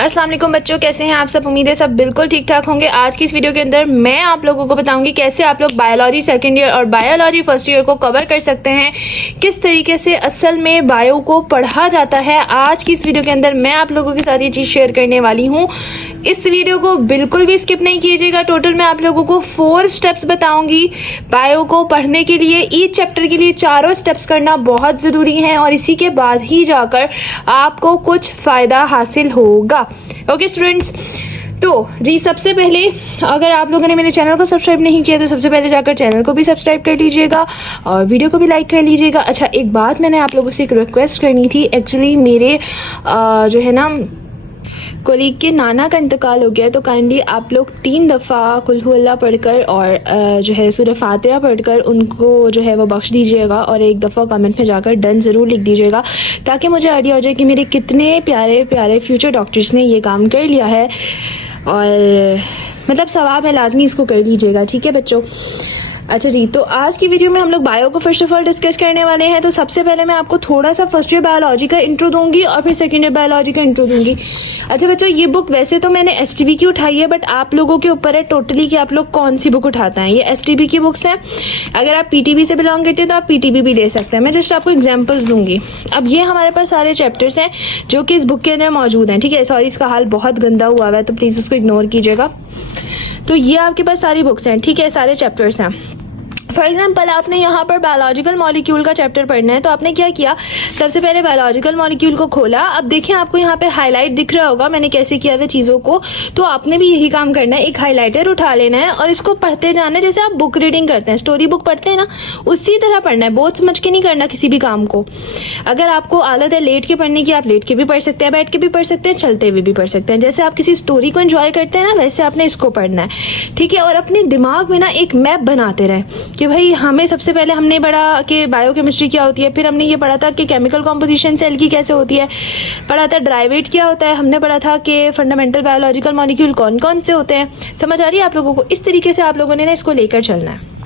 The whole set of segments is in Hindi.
अस्सलाम वालेकुम बच्चों, कैसे हैं आप सब। उम्मीद है सब बिल्कुल ठीक ठाक होंगे। आज की इस वीडियो के अंदर मैं आप लोगों को बताऊंगी कैसे आप लोग बायोलॉजी सेकंड ईयर और बायोलॉजी फर्स्ट ईयर को कवर कर सकते हैं, किस तरीके से असल में बायो को पढ़ा जाता है। आज की इस वीडियो के अंदर मैं आप लोगों के साथ ये चीज़ शेयर करने वाली हूँ। इस वीडियो को बिल्कुल भी स्किप नहीं कीजिएगा। टोटल मैं आप लोगों को 4 स्टेप्स बताऊँगी बायो को पढ़ने के लिए। ईच चैप्टर के लिए चारों स्टेप्स करना बहुत ज़रूरी है और इसी के बाद ही जाकर आपको कुछ फ़ायदा हासिल होगा। ओके स्टूडेंट्स, तो जी सबसे पहले अगर आप लोगों ने मेरे चैनल को सब्सक्राइब नहीं किया तो सबसे पहले जाकर चैनल को भी सब्सक्राइब कर लीजिएगा और वीडियो को भी लाइक कर लीजिएगा। अच्छा, एक बात मैंने आप लोगों से एक रिक्वेस्ट करनी थी। एक्चुअली मेरे जो है ना कोलीग के नाना का इंतकाल हो गया, तो काइंडली आप लोग 3 दफ़ा कुल हु अल्लाह पढ़कर और जो है सूरह फातिहा पढ़कर उनको जो है वो बख्श दीजिएगा और एक दफ़ा कमेंट में जाकर डन ज़रूर लिख दीजिएगा, ताकि मुझे आइडिया हो जाए कि मेरे कितने प्यारे प्यारे फ्यूचर डॉक्टर्स ने ये काम कर लिया है। और मतलब सवाब है, लाजमी इसको कर लीजिएगा, ठीक है बच्चों। अच्छा जी, तो आज की वीडियो में हम लोग बायो को फर्स्ट ऑफ ऑल डिस्कस करने वाले हैं। तो सबसे पहले मैं आपको थोड़ा सा फर्स्ट ईयर बायोलॉजी का इंट्रो दूंगी और फिर सेकंड ईयर बायोलॉजी का इंट्रो दूंगी। अच्छा बच्चों, ये बुक वैसे तो मैंने एसटीबी की उठाई है, बट आप लोगों के ऊपर है टोटली कि आप लोग कौन सी बुक उठाते हैं। ये एसटीबी की बुक्स हैं। अगर आप पीटीबी से बिलोंग करते हैं तो आप पीटीबी भी ले सकते हैं। मैं जस्ट आपको एग्जाम्पल्स दूंगी। अब ये हमारे पास सारे चैप्टर्स हैं जो कि इस बुक के अंदर मौजूद हैं, ठीक है। सॉरी, इसका हाल बहुत गंदा हुआ है तो प्लीज़ उसको इग्नोर कीजिएगा। तो ये आपके पास सारी बुक्स हैं, ठीक है, सारे चैप्टर्स हैं। फॉर एग्जाम्पल, आपने यहाँ पर बायोलॉजिकल मॉलिक्यूल का चैप्टर पढ़ना है, तो आपने क्या किया, सबसे पहले बायोलॉजिकल मॉलिक्यूल को खोला। अब देखें आपको यहाँ पे हाईलाइट दिख रहा होगा मैंने कैसे किया हुआ चीज़ों को। तो आपने भी यही काम करना है, एक हाईलाइटर उठा लेना है और इसको पढ़ते जाना है जैसे आप बुक रीडिंग करते हैं, स्टोरी बुक पढ़ते हैं ना, उसी तरह पढ़ना है। बहुत समझ के नहीं करना किसी भी काम को। अगर आपको आदत है लेट के पढ़ने की, आप लेट के भी पढ़ सकते हैं, बैठ के भी पढ़ सकते हैं, चलते हुए भी पढ़ सकते हैं। जैसे आप किसी स्टोरी को एंजॉय करते हैं ना, वैसे आपने इसको पढ़ना है, ठीक है। और अपने दिमाग में ना एक मैप बनाते रहें कि भाई हमें सबसे पहले हमने पढ़ा कि बायोकेमिस्ट्री क्या होती है, फिर हमने ये पढ़ा था कि केमिकल कॉम्पोजिशन सेल की कैसे होती है, पढ़ा था ड्राइवेट क्या होता है, हमने पढ़ा था कि फंडामेंटल बायोलॉजिकल मॉलिक्यूल कौन कौन से होते हैं। समझ आ रही है आप लोगों को। इस तरीके से आप लोगों ने ना इसको लेकर चलना है।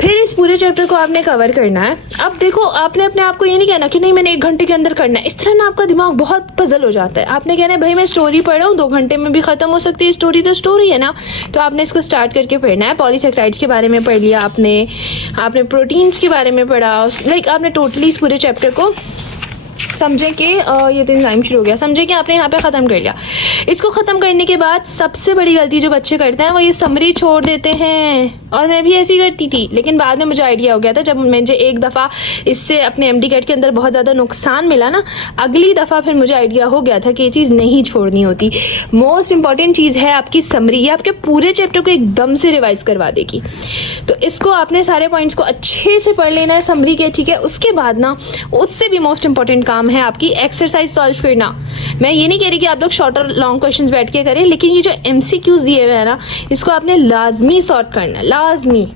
फिर इस पूरे चैप्टर को आपने कवर करना है। अब देखो, आपने अपने आप को ये नहीं कहना कि नहीं मैंने 1 घंटे के अंदर करना है। इस तरह ना आपका दिमाग बहुत पजल हो जाता है। आपने कहना है भाई मैं स्टोरी पढ़ रहा हूँ, 2 घंटे में भी खत्म हो सकती है स्टोरी, तो स्टोरी है ना। तो आपने इसको स्टार्ट करके पढ़ना है। पॉलीसेक्राइड्स के बारे में पढ़ लिया आपने प्रोटीन्स के बारे में पढ़ा, लाइक आपने टोटली इस पूरे चैप्टर को समझे कि ये तो एंजाइम शुरू हो गया, समझे कि आपने यहाँ पे ख़त्म कर लिया। इसको ख़त्म करने के बाद सबसे बड़ी गलती जो बच्चे करते हैं वो ये समरी छोड़ देते हैं, और मैं भी ऐसी करती थी। लेकिन बाद में मुझे आइडिया हो गया था, जब मुझे एक दफ़ा इससे अपने एमडी कैट के अंदर बहुत ज़्यादा नुकसान मिला ना, अगली दफ़ा फिर मुझे आइडिया हो गया था कि ये चीज़ नहीं छोड़नी होती। मोस्ट इंपॉर्टेंट चीज़ है आपकी समरी। ये आपके पूरे चैप्टर को एकदम से रिवाइज करवा देगी। तो इसको आपने सारे पॉइंट्स को अच्छे से पढ़ लेना है समरी के, ठीक है। उसके बाद ना उससे भी मोस्ट इंपॉर्टेंट काम है आपकी एक्सरसाइज सॉल्व करना। मैं ये नहीं कह रही कि आप लोग शॉर्ट और लॉन्ग क्वेश्चंस बैठ के करें, लेकिन ये जो एमसीक्यूज दिए हुए हैं ना, इसको आपने लाजमी सॉल्व करना है, लाजमी।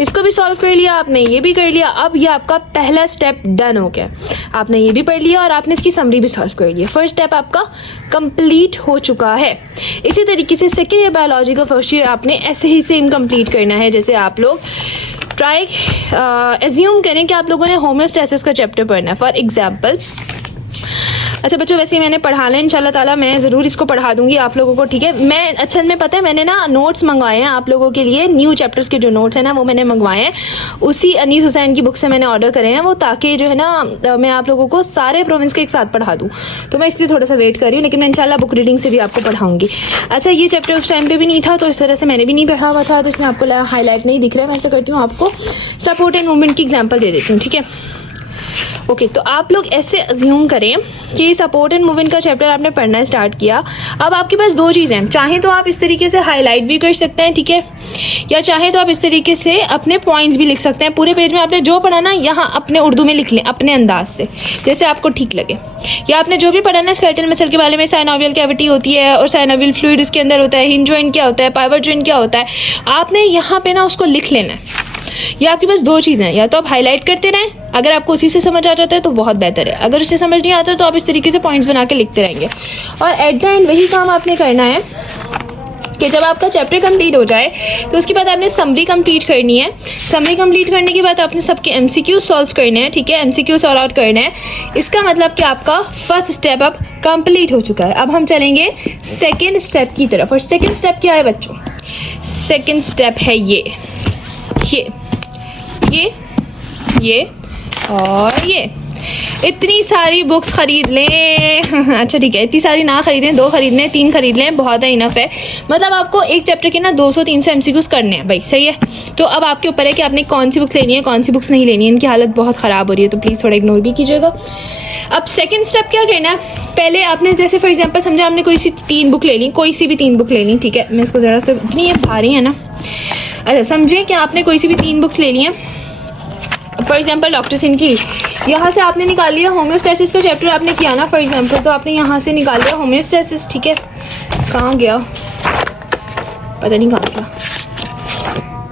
इसको भी सॉल्व कर लिया आपने, ये भी कर लिया। अब ये आपका पहला स्टेप डन हो गया। आपने ये भी पढ़ लिया और आपने इसकी समरी भी सॉल्व कर लिया। फर्स्ट स्टेप आपका कंप्लीट हो चुका है। इसी तरीके से सेकेंड ईयर बायोलॉजी का फर्स्ट ईयर आपने ऐसे ही सेम कंप्लीट करना है। जैसे आप लोग ट्राई एज्यूम करें कि आप लोगों ने होम्योस्टैसिस का चैप्टर पढ़ना है, फॉर एग्जाम्पल। अच्छा बच्चों, वैसे ही मैंने पढ़ा लें इंशाल्लाह ताला, मैं ज़रूर इसको पढ़ा दूंगी आप लोगों को, ठीक है। मैं अच्छा में पता है मैंने ना नोट्स मंगवाए हैं आप लोगों के लिए। न्यू चैप्टर्स के जो नोट्स हैं ना वो मैंने मंगवाए हैं, उसी अनीस हुसैन की बुक से मैंने ऑर्डर करे हैं वो, ताकि जो है ना मैं आप लोगों को सारे प्रोविंस के एक साथ पढ़ा दूँ। तो मैं इसलिए थोड़ा सा वेट कर रही हूँ, लेकिन मैं इंशाल्लाह बुक रीडिंग से भी आपको पढ़ाऊँगी। अच्छा, ये चैप्टर उस टाइम पर भी नहीं था तो इस तरह से मैंने भी नहीं पढ़ा हुआ था, तो इसमें आपको हाईलाइट नहीं दिख रहा है। मैं ऐसा करती हूँ, आपको सपोर्ट एंड मूवमेंट की एग्जाम्पल दे देती हूँ, ठीक है। ओके, तो आप लोग ऐसे अज्यूम करें कि सपोर्ट एंड मूवमेंट का चैप्टर आपने पढ़ना स्टार्ट किया। अब आपके पास 2 चीज़ें हैं, चाहे तो आप इस तरीके से हाईलाइट भी कर सकते हैं, ठीक है, या चाहे तो आप इस तरीके से अपने पॉइंट्स भी लिख सकते हैं। पूरे पेज में आपने जो पढ़ा ना यहाँ अपने उर्दू में लिख लें, अपने अंदाज से जैसे आपको ठीक लगे। या आपने जो भी पढ़ा ना स्केलेटल मसल के बारे में, साइनोवियल कैविटी होती है और साइनोवियल फ्लूइड उसके अंदर होता है, हिंज जॉइंट क्या होता है, पाइवट जॉइंट क्या होता है, आपने यहाँ पे ना उसको लिख लेना है। या आपके पास 2 चीज़ें हैं, या तो आप हाईलाइट करते रहें, अगर आपको उसी से समझ आ जाता है तो बहुत बेहतर है। अगर उससे समझ नहीं आता तो आप इस तरीके से पॉइंट्स बना के लिखते रहेंगे और एट द एंड वही काम आपने करना है कि जब आपका चैप्टर कंप्लीट हो जाए तो उसके बाद आपने समरी कंप्लीट करनी है। समरी कंप्लीट करने के बाद आपने सबके एमसीक्यू सॉल्व करने हैं, ठीक है, एमसीक्यू सॉल्व आउट करने हैं। इसका मतलब कि आपका फर्स्ट स्टेप अब कंप्लीट हो चुका है। अब हम चलेंगे सेकेंड स्टेप की तरफ। और सेकेंड स्टेप क्या है बच्चों? सेकेंड स्टेप है ये और ये। इतनी सारी बुक्स खरीद लें अच्छा ठीक है, इतनी सारी ना खरीदें, 2 खरीद लें, 3 खरीद लें, बहुत है, इनफ है। मतलब आपको एक चैप्टर के ना 200-300 एमसीक्यूज करने हैं भाई, सही है। तो अब आपके ऊपर है कि आपने कौन सी बुक्स लेनी है, कौन सी बुक्स नहीं लेनी है। इनकी हालत बहुत ख़राब हो रही है, तो प्लीज़ थोड़ा इग्नोर भी कीजिएगा। अब सेकेंड स्टेप क्या करना है? पहले आपने जैसे फॉर एग्जाम्पल समझा, आपने कोई सी 3 बुक ले ली, कोई सी भी 3 बुक ले ली, ठीक है। मैं इसको ज़रा सा, इतनी ये भारी है ना। अच्छा समझें कि आपने कोई सी भी 3 बुक्स ले ली हैं। फॉर एग्जाम्पल डॉक्टर सिंह की, यहाँ से आपने निकाल लिया होम्योस्टैसिस का चैप्टर आपने किया ना फॉर एग्जाम्पल, तो आपने यहाँ से निकाल लिया होम्योस्टैसिस, ठीक है। कहाँ गया पता नहीं कहाँ गया।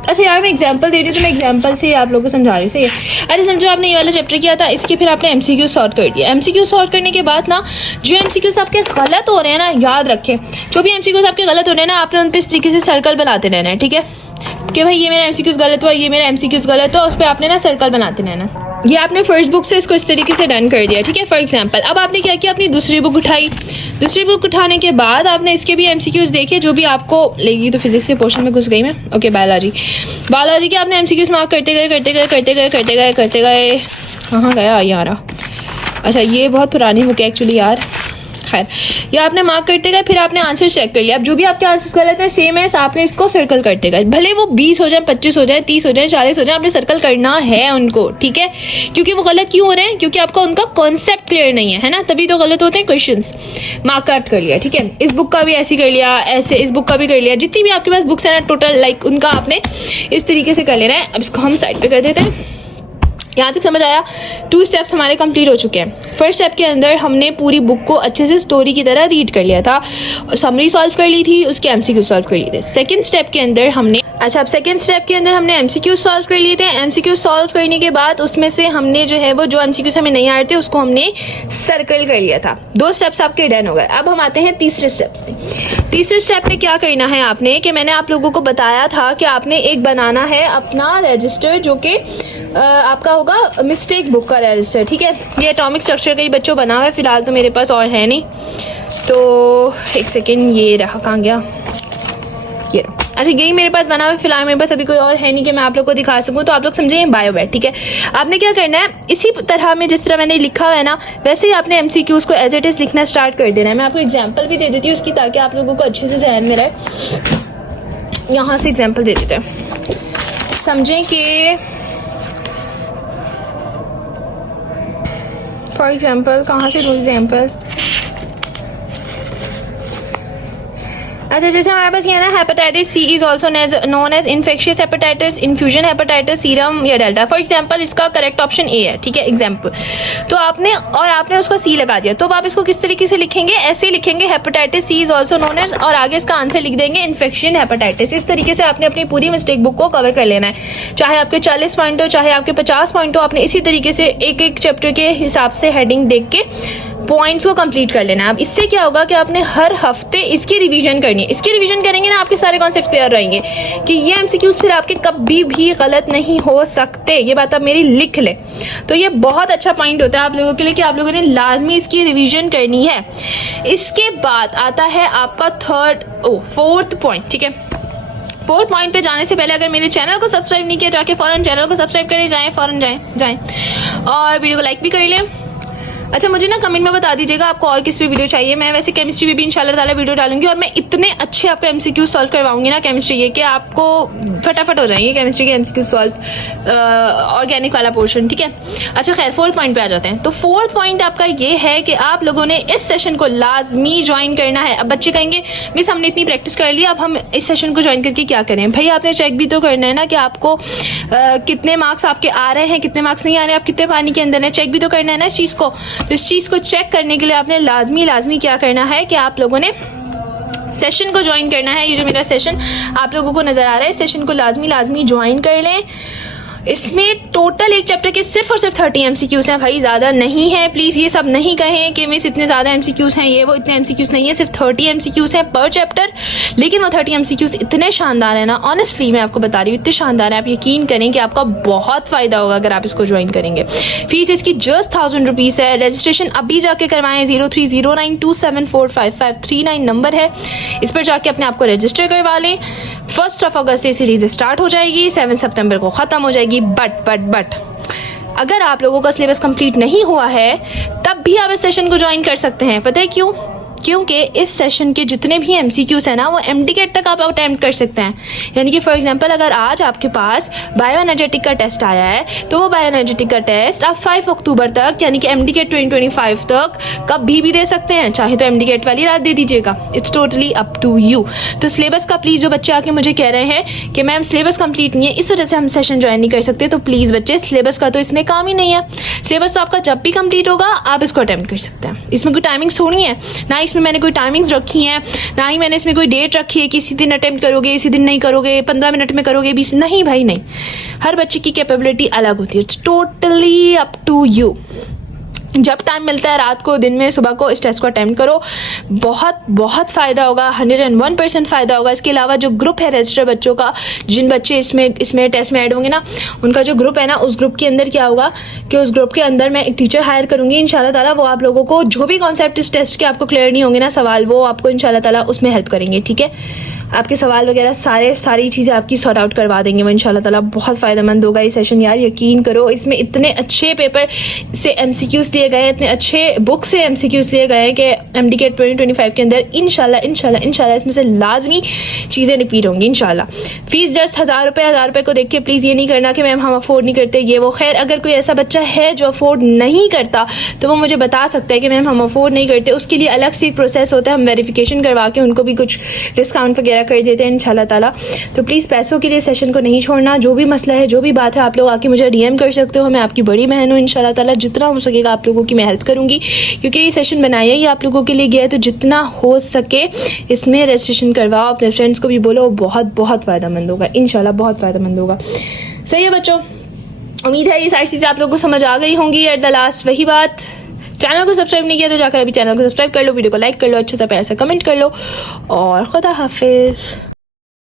अच्छा यार मैं एग्जाम्पल दे रही हूँ, तो मैं एग्जाम्पल से आप लोगों को समझा रही, सही है। अरे समझो आपने ये वाला चैप्टर किया था, इसके फिर आपने एमसीक्यू सॉर्ट कर दिया। एमसीक्यू सॉर्ट करने के बाद ना जो एमसीक्यूज आपके गलत हो रहे हैं ना, याद रखें, जो भी एमसीक्यूज आपके गलत हो रहे हैं ना, आपने उन पर इस तरीके से सर्कल बनाते रहना है, ठीक है, कि भाई ये मेरा एमसीक्यूज गलत हुआ, ये मेरा एमसीक्यूज गलत हुआ, उस पर आपने ना सर्कल बनाते रहना। ये आपने फर्स्ट बुक से इसको इस तरीके से डन कर दिया, ठीक है। फॉर एग्जांपल अब आपने क्या किया, अपनी दूसरी बुक उठाई। दूसरी बुक उठाने के बाद आपने इसके भी एमसीक्यूज देखे, जो भी आपको लेगी। तो फिजिक्स के पोर्शन में घुस गई मैं, ओके। बायोलॉजी के आपने एमसीक्यूज मार्क करते गए। कहाँ गया ये आ रहा? अच्छा ये बहुत पुरानी बुक है एक्चुअली यार, खैर ये आपने मार्क करते गए, फिर आपने आंसर चेक कर लिया। अब जो भी आपके आंसर्स गलत हैं सेम है, आपने इसको सर्कल करते गए, भले वो 20 हो जाए, 25 हो जाए, 30 हो जाए, 40 हो जाए, आपने सर्कल करना है उनको, ठीक है। क्योंकि वो गलत क्यों हो रहे हैं? क्योंकि आपका उनका कॉन्सेप्ट क्लियर नहीं है ना, तभी तो गलत होते हैं क्वेश्चंस। मार्क आउट कर लिया, ठीक है। इस बुक का भी ऐसे कर लिया, ऐसे इस बुक का भी कर लिया। जितनी भी आपके पास बुक्स है ना टोटल, लाइक उनका आपने इस तरीके से कर लेना है। अब इसको हम साइड पे कर देते हैं। यहाँ तक समझ आया? 2 स्टेप्स हमारे कंप्लीट हो चुके हैं। फर्स्ट स्टेप के अंदर हमने पूरी बुक को अच्छे से स्टोरी की तरह रीड कर लिया था, समरी सॉल्व कर ली थी, उसके एमसीक्यू सॉल्व कर लिए थे। सेकंड स्टेप के अंदर हमने अब सेकंड स्टेप के अंदर हमने एमसीक्यू सॉल्व कर लिए थे। एमसीक्यू सॉल्व करने के बाद उसमें से हमने जो है वो जो एमसीक्यूज हमें नहीं आ रहे थे उसको हमने सर्कल कर लिया था। 2 स्टेप्स आपके डन हो गए। अब हम आते हैं तीसरे स्टेप्स में। तीसरे स्टेप में क्या करना है आपने, कि मैंने आप लोगों को बताया था कि आपने एक बनाना है अपना रजिस्टर, जो कि आपका होगा मिस्टेक बुक का रजिस्टर, ठीक है। ये एटॉमिक स्ट्रक्चर का ही बच्चों बना हुआ है, फिलहाल तो मेरे पास और है नहीं, तो एक सेकेंड, ये रहा, कहाँ गया ये रहा। अच्छा यही मेरे पास बना हुआ है, फिलहाल मेरे पास अभी कोई और है नहीं कि मैं आप लोग को दिखा सकूं। तो आप लोग समझे बायोवेट, ठीक है। आपने क्या करना है, इसी तरह में जिस तरह मैंने लिखा हुआ है ना, वैसे ही आपने एमसीक्यूज को एज इट इज लिखना स्टार्ट कर देना है। मैं आपको एग्जांपल भी दे देती हूँ उसकी, ताकि आप लोगों को अच्छे से ध्यान में रहे। यहाँ से एग्जाम्पल दे देते हैं, समझें कि फॉर एग्जाम्पल कहाँ से दूँ एग्जाम्पल। अच्छा जैसे हमारे पास ये है ना, hepatitis C is also known as infectious hepatitis, infusion hepatitis, serum या डेल्टा। फॉर एग्जाम्पल इसका करेक्ट ऑप्शन ए है, ठीक है, एग्जाम्पल। तो आपने उसका सी लगा दिया, तो अब आप इसको किस तरीके से लिखेंगे? ऐसे लिखेंगे, hepatitis C is also known as, और आगे इसका आंसर लिख देंगे इन्फेक्शन हेपेटाइटिस। इस तरीके से आपने अपनी पूरी मिस्टेक बुक को कवर कर लेना है। चाहे आपके 40 पॉइंट हो, चाहे आपके 50 पॉइंट हो, आपने इसी तरीके से एक एक चैप्टर के हिसाब से हेडिंग देख के पॉइंट्स को कंप्लीट कर लेना है। अब इससे क्या होगा कि आपने हर हफ्ते इसकी रिवीजन करनी है। इसकी रिवीजन करेंगे ना, आपके सारे कॉन्सेप्ट क्लियर रहेंगे कि ये एमसीक्यूज फिर आपके कभी भी गलत नहीं हो सकते। ये बात आप मेरी लिख लें। तो ये बहुत अच्छा पॉइंट होता है आप लोगों के लिए कि आप लोगों ने लाजमी इसकी रिवीजन करनी है। इसके बाद आता है आपका फोर्थ पॉइंट, ठीक है। फोर्थ पॉइंट पे जाने से पहले अगर मेरे चैनल को सब्सक्राइब नहीं किया, जाके फौरन चैनल को सब्सक्राइब करें, फौरन जाएं और वीडियो को लाइक भी कर लें। अच्छा मुझे ना कमेंट में बता दीजिएगा आपको और किस पे वीडियो चाहिए। मैं वैसे केमिस्ट्री में भी इंशाल्लाह ताला वीडियो डालूंगी, और मैं इतने अच्छे आपको एमसीक्यू सॉल्व करवाऊंगी ना केमिस्ट्री के, कि आपको फटाफट हो जाएंगे केमिस्ट्री के एमसीक्यू सॉल्व, ऑर्गेनिक वाला पोर्शन, ठीक है। अच्छा खैर फोर्थ पॉइंट पे आ जाते हैं। तो फोर्थ पॉइंट आपका ये है कि आप लोगों ने इस सेशन को लाजमी ज्वाइन करना है। अब बच्चे कहेंगे मिस हमने इतनी प्रैक्टिस कर ली, अब हम इस सेशन को ज्वाइन करके क्या करें? भाई आपने चेक भी तो करना है ना कि आपको कितने मार्क्स आपके आ रहे हैं, कितने मार्क्स नहीं आ रहे हैं, आप कितने पानी के अंदर है, चेक भी तो करना है ना इस चीज़ को। तो इस चीज़ को चेक करने के लिए आपने लाजमी क्या करना है कि आप लोगों ने सेशन को ज्वाइन करना है। ये जो मेरा सेशन आप लोगों को नजर आ रहा है, इस सेशन को लाजमी ज्वाइन कर लें। इसमें टोटल एक चैप्टर के सिर्फ और सिर्फ 30 MCQs हैं भाई, ज़्यादा नहीं है। प्लीज़ ये सब नहीं कहें कि मिस इतने ज़्यादा MCQs हैं, ये वो इतने MCQs नहीं है, सिर्फ 30 MCQs हैं पर चैप्टर। लेकिन वो 30 MCQs इतने शानदार है ना, ऑनेस्टली मैं आपको बता रही हूँ, इतने शानदार है, आप यकीन करें कि आपका बहुत फ़ायदा होगा अगर आप इसको ज्वाइन करेंगे। फीस इसकी जस्ट 1000 रुपीज़ है। रजिस्ट्रेशन अभी जाके करवाएं, 0309274553 नंबर है, इस पर जाके अपने आप को रजिस्टर करवा लें। 1 अगस्त से सीरीज स्टार्ट हो जाएगी, 7 सितंबर को ख़त्म हो जाएगी। बट अगर आप लोगों का सिलेबस कंप्लीट नहीं हुआ है तब भी आप इस सेशन को ज्वाइन कर सकते हैं। पता है क्यों? क्योंकि इस सेशन के जितने भी MCQs हैं ना, वो MDCAT तक आप अटेम्प्ट कर सकते हैं। यानी कि फॉर एग्जांपल अगर आज आपके पास बायो एनर्जेटिक का टेस्ट आया है तो वो बायो एनर्जेटिक का टेस्ट आप 5 अक्टूबर तक यानी कि MDCAT 2025 तक कभी भी दे सकते हैं। चाहे तो MDCAT वाली रात दे दीजिएगा, it's totally up to you. तो सिलेबस का प्लीज़, जो बच्चे आके मुझे कह रहे हैं कि मैम सिलेबस कंप्लीट नहीं है इस वजह से हम सेशन ज्वाइन नहीं कर सकते, तो प्लीज़ बच्चे, सिलेबस का तो इसमें काम ही नहीं है। सिलेबस तो आपका जब भी कंप्लीट होगा आप इसको अटेम्प्ट कर सकते हैं। इसमें कोई टाइमिंग्स थोड़ी है ना, इसमें मैंने कोई टाइमिंग्स रखी हैं, ना ही मैंने इसमें कोई डेट रखी है कि इसी दिन अटेम्प्ट करोगे, इसी दिन नहीं करोगे, 15 मिनट में करोगे, 20 नहीं भाई नहीं। हर बच्चे की कैपेबिलिटी अलग होती है, it's totally up to you. जब टाइम मिलता है रात को, दिन में, सुबह को इस टेस्ट को अटेम्प्ट करो, बहुत फ़ायदा होगा, 101% फ़ायदा होगा। इसके अलावा जो ग्रुप है रजिस्टर बच्चों का, जिन बच्चे इसमें टेस्ट में ऐड होंगे ना, उनका जो ग्रुप है ना, उस ग्रुप के अंदर क्या होगा कि उस ग्रुप के अंदर मैं एक टीचर हायर करूँगी इंशाल्लाह ताला। वो आप लोगों को जो भी कॉन्सेप्ट इस टेस्ट के आपको क्लियर नहीं होंगे ना सवाल, वो आपको इंशाल्लाह ताला उसमें हेल्प करेंगे। ठीक है, आपके सवाल वगैरह सारी चीज़ें आपकी सॉर्ट आउट करवा देंगे वो इंशाल्लाह ताला। बहुत फ़ायदेमंद होगा ये सेशन यार, यकीन करो। इसमें इतने अच्छे पेपर से MCQs दिए गए हैं, इतने अच्छे बुक से MCQs दिए गए हैं कि MDCAT 2025 के अंदर इंशाल्लाह इसमें से लाजमी चीज़ें रिपीट होंगी इंशाल्लाह। फीस जस्ट 1000 रुपये को देख के प्लीज़ ये नहीं करना कि मैम हम अफोर्ड नहीं करते ये वो। खैर, अगर कोई ऐसा बच्चा है जो अफोर्ड नहीं करता तो वो मुझे बता सकता है कि मैम हम अफोर्ड नहीं करते, उसके लिए अलग से एक प्रोसेस होता है, हम वेरिफिकेशन करवा के उनको भी कुछ डिस्काउंट वगैरह कर देते हैं इंशाल्लाह ताला। तो प्लीज़ पैसों के लिए सेशन को नहीं छोड़ना। जो भी मसला है, जो भी बात है, आप लोग आके मुझे DM कर सकते हो। मैं आपकी बड़ी बहन हूँ इंशाल्लाह ताला। जितना हो सकेगा आप लोगों की मैं हेल्प करूँगी, क्योंकि ये सेशन बनाया ही आप लोगों के लिए गया है। तो जितना हो सके इसमें रजिस्ट्रेशन करवाओ, अपने फ्रेंड्स को भी बोलो, बहुत फ़ायदेमंद होगा इंशाल्लाह, बहुत फ़ायदेमंद होगा। सही है बच्चों, उम्मीद है ये सारी चीज़ें आप लोगों को समझ आ गई होंगी। एट द लास्ट वही बात, चैनल को सब्सक्राइब नहीं किया तो जाकर अभी चैनल को सब्सक्राइब कर लो, वीडियो को लाइक कर लो, अच्छे से प्यार से कमेंट कर लो, और खुदा हाफिज़।